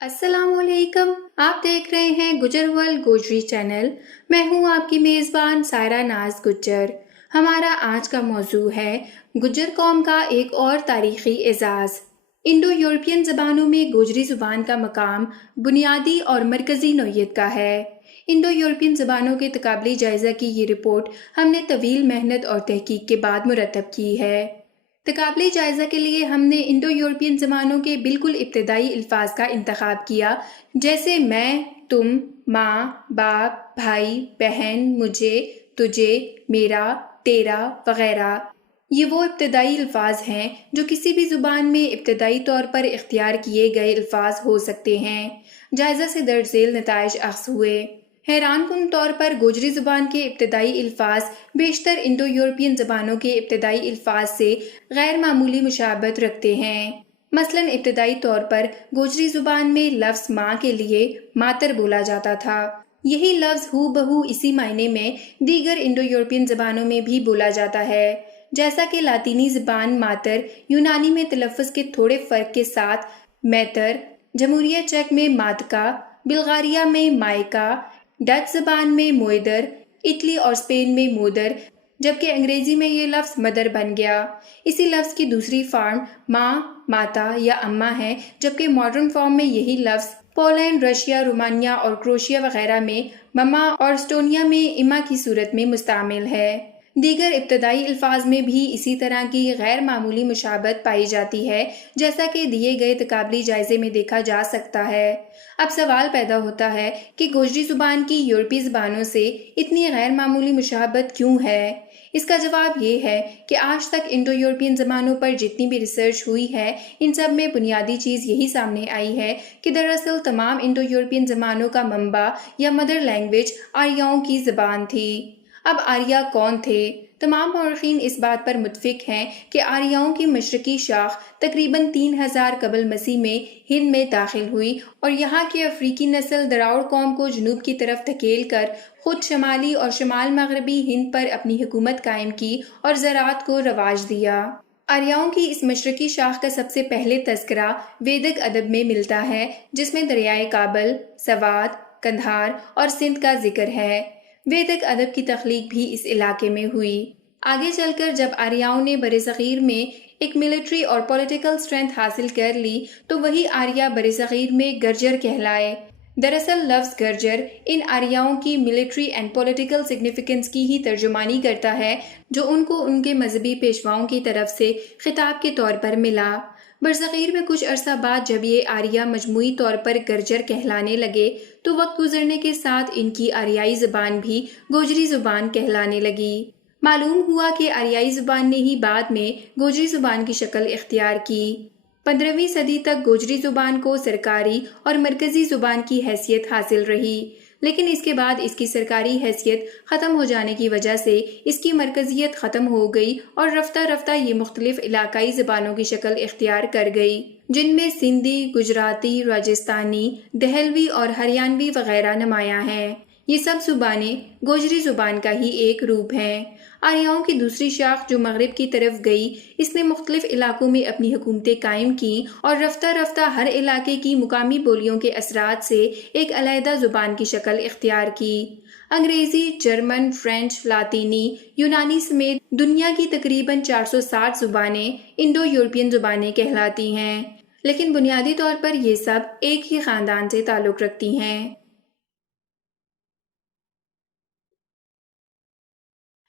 السلام علیکم، آپ دیکھ رہے ہیں گجر ورلڈ گوجری چینل۔ میں ہوں آپ کی میزبان سائرہ ناز گجر۔ ہمارا آج کا موضوع ہے گجر قوم کا ایک اور تاریخی اعزاز۔ انڈو یورپین زبانوں میں گوجری زبان کا مقام بنیادی اور مرکزی نوعیت کا ہے۔ انڈو یورپین زبانوں کے تقابلی جائزہ کی یہ رپورٹ ہم نے طویل محنت اور تحقیق کے بعد مرتب کی ہے۔ تقابلی جائزہ کے لیے ہم نے انڈو یورپین زبانوں کے بالکل ابتدائی الفاظ کا انتخاب کیا، جیسے میں، تم، ماں، باپ، بھائی، بہن، مجھے، تجھے، میرا، تیرا وغیرہ۔ یہ وہ ابتدائی الفاظ ہیں جو کسی بھی زبان میں ابتدائی طور پر اختیار کیے گئے الفاظ ہو سکتے ہیں۔ جائزہ سے درج ذیل نتائج اخذ ہوئے۔ حیران کن طور پر گوجری زبان کے ابتدائی الفاظ بیشتر انڈو یورپین زبانوں کے ابتدائی الفاظ سے غیر معمولی مشابہت رکھتے ہیں۔ مثلاً ابتدائی طور پر گوجری زبان میں لفظ ماں کے لیے ماتر بولا جاتا تھا۔ یہی لفظ ہو بہو اسی معنی میں دیگر انڈو یورپین زبانوں میں بھی بولا جاتا ہے، جیسا کہ لاطینی زبان ماتر، یونانی میں تلفظ کے تھوڑے فرق کے ساتھ میتر، جمہوریہ چیک میں ماتکا، بلغاریہ میں مائکا، ڈچ زبان میں مویدر، اٹلی اور اسپین میں مودر، جبکہ انگریزی میں یہ لفظ مدر بن گیا۔ اسی لفظ کی دوسری فارم ماں، ماتا یا اماں ہے، جبکہ ماڈرن فارم میں یہی لفظ پولینڈ، رشیا، رومانیہ اور کروشیا وغیرہ میں مما اور اسٹونیا میں اما کی صورت میں مستعمل ہے۔ دیگر ابتدائی الفاظ میں بھی اسی طرح کی غیر معمولی مشابہت پائی جاتی ہے، جیسا کہ دیے گئے تقابلی جائزے میں دیکھا جا سکتا ہے۔ اب سوال پیدا ہوتا ہے کہ گوجری زبان کی یورپی زبانوں سے اتنی غیر معمولی مشابہت کیوں ہے؟ اس کا جواب یہ ہے کہ آج تک انڈو یورپین زبانوں پر جتنی بھی ریسرچ ہوئی ہے، ان سب میں بنیادی چیز یہی سامنے آئی ہے کہ دراصل تمام انڈو یورپین زبانوں کا منبع یا مدر لینگویج آریاؤں کی زبان تھی۔ اب آریا کون تھے؟ تمام مورخین اس بات پر متفق ہیں کہ آریاؤں کی مشرقی شاخ تقریباً 3000 قبل مسیح میں ہند میں داخل ہوئی اور یہاں کی افریقی نسل دراوڑ قوم کو جنوب کی طرف دھکیل کر خود شمالی اور شمال مغربی ہند پر اپنی حکومت قائم کی اور زراعت کو رواج دیا۔ آریاؤں کی اس مشرقی شاخ کا سب سے پہلے تذکرہ ویدک ادب میں ملتا ہے، جس میں دریائے کابل، سوات، قندھار اور سندھ کا ذکر ہے۔ ویدک ادب کی تخلیق بھی اس علاقے میں ہوئی۔ آگے چل کر جب آریاؤں نے برصغیر میں ایک ملٹری اور پولیٹیکل سٹرینتھ حاصل کر لی تو وہی آریا برصغیر میں گرجر کہلائے۔ دراصل لفظ گرجر ان آریاؤں کی ملٹری اینڈ پولیٹیکل سگنیفیکنس کی ہی ترجمانی کرتا ہے، جو ان کو ان کے مذہبی پیشواؤں کی طرف سے خطاب کے طور پر ملا۔ برصغیر میں کچھ عرصہ بعد جب یہ آریا مجموعی طور پر گرجر کہلانے لگے تو وقت گزرنے کے ساتھ ان کی آریائی زبان بھی گوجری زبان کہلانے لگی۔ معلوم ہوا کہ آریائی زبان نے ہی بعد میں گوجری زبان کی شکل اختیار کی۔ 15ویں صدی تک گوجری زبان کو سرکاری اور مرکزی زبان کی حیثیت حاصل رہی، لیکن اس کے بعد اس کی سرکاری حیثیت ختم ہو جانے کی وجہ سے اس کی مرکزیت ختم ہو گئی اور رفتہ رفتہ یہ مختلف علاقائی زبانوں کی شکل اختیار کر گئی، جن میں سندھی، گجراتی، راجستھانی، دہلوی اور ہریانوی وغیرہ نمایاں ہیں۔ یہ سب زبانیں گوجری زبان کا ہی ایک روپ ہیں۔ آریاؤں کی دوسری شاخ جو مغرب کی طرف گئی، اس نے مختلف علاقوں میں اپنی حکومتیں قائم کیں اور رفتہ رفتہ ہر علاقے کی مقامی بولیوں کے اثرات سے ایک علیحدہ زبان کی شکل اختیار کی۔ انگریزی، جرمن، فرینچ، لاطینی، یونانی سمیت دنیا کی تقریباً 460 زبانیں انڈو یورپین زبانیں کہلاتی ہیں، لیکن بنیادی طور پر یہ سب ایک ہی خاندان سے تعلق رکھتی ہیں۔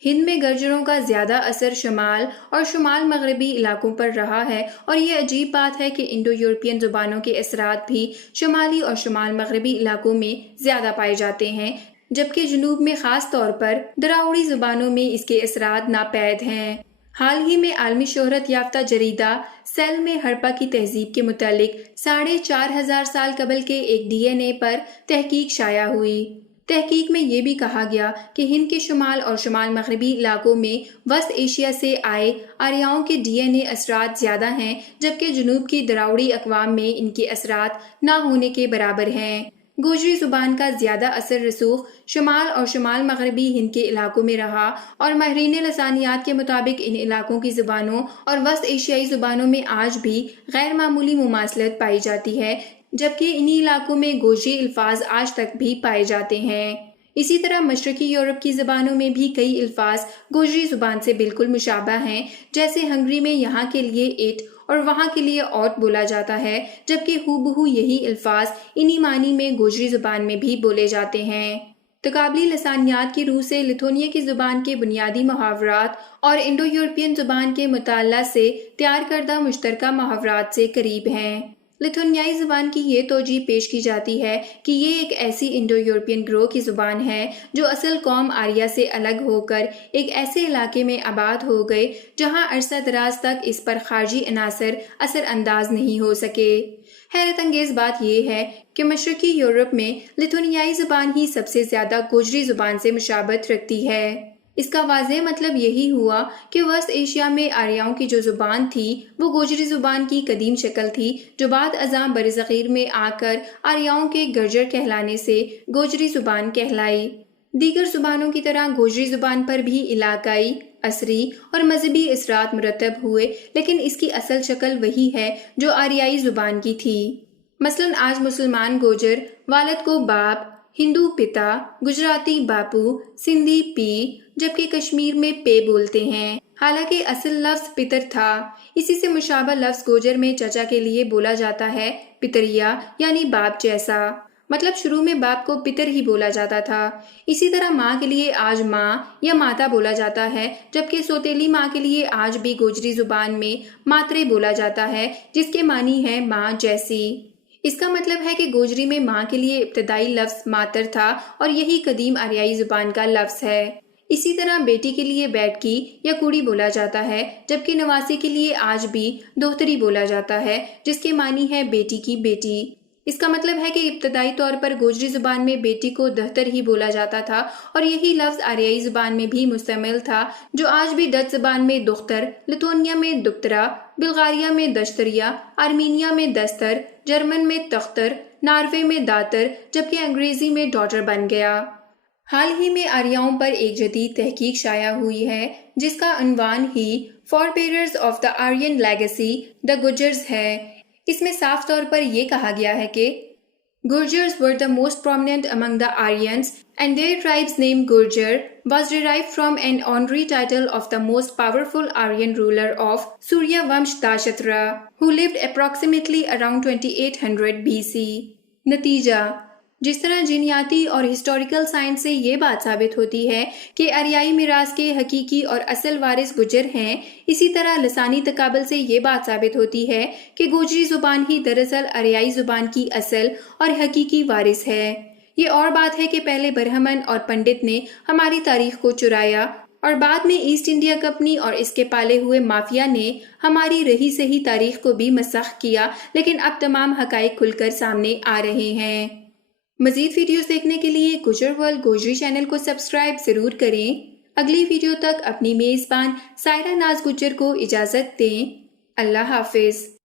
ہند میں گرجروں کا زیادہ اثر شمال اور شمال مغربی علاقوں پر رہا ہے، اور یہ عجیب بات ہے کہ انڈو یورپین زبانوں کے اثرات بھی شمالی اور شمال مغربی علاقوں میں زیادہ پائے جاتے ہیں، جبکہ جنوب میں خاص طور پر دراوڑی زبانوں میں اس کے اثرات ناپید ہیں۔ حال ہی میں عالمی شہرت یافتہ جریدہ سیل میں ہڑپا کی تہذیب کے متعلق 4500 سال قبل کے ایک ڈی این اے پر تحقیق شائع ہوئی۔ تحقیق میں یہ بھی کہا گیا کہ ہند کے شمال اور شمال مغربی علاقوں میں وسط ایشیا سے آئے آریاؤں کے ڈی این اے اثرات زیادہ ہیں، جبکہ جنوب کی دراوڑی اقوام میں ان کے اثرات نہ ہونے کے برابر ہیں۔ گوجری زبان کا زیادہ اثر رسوخ شمال اور شمال مغربی ہند کے علاقوں میں رہا، اور ماہرین لسانیات کے مطابق ان علاقوں کی زبانوں اور وسط ایشیائی زبانوں میں آج بھی غیر معمولی مماثلت پائی جاتی ہے، جبکہ انہی علاقوں میں گوجری الفاظ آج تک بھی پائے جاتے ہیں۔ اسی طرح مشرقی یورپ کی زبانوں میں بھی کئی الفاظ گوجری زبان سے بالکل مشابہ ہیں، جیسے ہنگری میں یہاں کے لیے اٹ اور وہاں کے لیے اوٹ بولا جاتا ہے، جبکہ ہو بہو یہی الفاظ انہی معنی میں گوجری زبان میں بھی بولے جاتے ہیں۔ تقابلی لسانیات کی روح سے لتھونیا کی زبان کے بنیادی محاورات اور انڈو یورپین زبان کے مطالعہ سے تیار کردہ مشترکہ محاورات سے قریب ہیں۔ لتھونیائی زبان کی یہ توجیہ پیش کی جاتی ہے کہ یہ ایک ایسی انڈو یورپین گروہ کی زبان ہے جو اصل قوم آریہ سے الگ ہو کر ایک ایسے علاقے میں آباد ہو گئے جہاں عرصہ دراز تک اس پر خارجی عناصر اثر انداز نہیں ہو سکے۔ حیرت انگیز بات یہ ہے کہ مشرقی یورپ میں لتھونیائی زبان ہی سب سے زیادہ گوجری زبان سے مشابہت رکھتی ہے۔ اس کا واضح مطلب یہی ہوا کہ وسط ایشیا میں آریاؤں کی جو زبان تھی وہ گوجری زبان کی قدیم شکل تھی، جو بعد ازاں برصغیر میں آ کر آریاؤں کے گرجر کہلانے سے گوجری زبان کہلائی۔ دیگر زبانوں کی طرح گوجری زبان پر بھی علاقائی، عصری اور مذہبی اثرات مرتب ہوئے، لیکن اس کی اصل شکل وہی ہے جو آریائی زبان کی تھی۔ مثلاً آج مسلمان گوجر والد کو باپ، ہندو پتا، گجراتی باپو، سندھی پی، جبکہ کشمیر میں پے بولتے ہیں، حالانکہ اصل لفظ پتر تھا۔ اسی سے مشابہ لفظ گوجر میں چچا کے لیے بولا جاتا ہے پتریا، یعنی باپ جیسا، مطلب شروع میں باپ کو پتر ہی بولا جاتا تھا۔ اسی طرح ماں کے لیے آج ماں یا ماتا بولا جاتا ہے، جبکہ سوتیلی ماں کے لیے آج بھی گوجری زبان میں ماترے بولا جاتا ہے، جس کے معنی ہے ماں جیسی۔ اس کا مطلب ہے کہ گوجری میں ماں کے لیے ابتدائی لفظ ماتر تھا اور یہی قدیم آریائی زبان کا لفظ ہے۔ اسی طرح بیٹی کے لیے بیٹکی یا کوڑی بولا جاتا ہے، جبکہ نواسی کے لیے آج بھی دوہتری بولا جاتا ہے، جس کے معنی ہے بیٹی کی بیٹی۔ اس کا مطلب ہے کہ ابتدائی طور پر گوجری زبان میں بیٹی کو دہتر ہی بولا جاتا تھا اور یہی لفظ آریائی زبان میں بھی مستعمل تھا، جو آج بھی ڈچ زبان میں دختر، لتھونیا میں دکترا، بلغاریہ میں دشتریا، آرمینیا میں دستر، جرمن میں تختر، ناروے میں داتر، جبکہ انگریزی میں ڈاٹر بن گیا۔ حال ہی میں آریاؤں پر ایک جدید تحقیق شائع ہوئی ہے جس کا عنوان ہی for bearers of the Aryan legacy the Gujjars ہے۔ اس میں صاف طور پر یہ کہا گیا ہے کہ Gurjars were the most prominent among the Aryans, and their tribe's name Gurjar was derived from an honorary title of the most powerful Aryan ruler of Surya Vamsh Dashatra, who lived approximately around 2800 BC. نتیجہ: جس طرح جینیاتی اور historical science سے یہ بات ثابت ہوتی ہے کہ آریائی میراث کے حقیقی اور اصل وارث گجر ہیں، اسی طرح لسانی تقابل سے یہ بات ثابت ہوتی ہے کہ گوجری زبان ہی دراصل آریائی زبان کی اصل اور حقیقی وارث ہے۔ یہ اور بات ہے کہ پہلے برہمن اور پنڈت نے ہماری تاریخ کو چرایا اور بعد میں ایسٹ انڈیا کمپنی اور اس کے پالے ہوئے مافیا نے ہماری رہی سہی تاریخ کو بھی مسخ کیا، لیکن اب تمام حقائق کھل کر سامنے آ رہے ہیں۔ مزید ویڈیوز دیکھنے کے لیے گجر ورلڈ گوجری چینل کو سبسکرائب ضرور کریں۔ اگلی ویڈیو تک اپنی میزبان سائرہ ناز گجر کو اجازت دیں۔ اللہ حافظ۔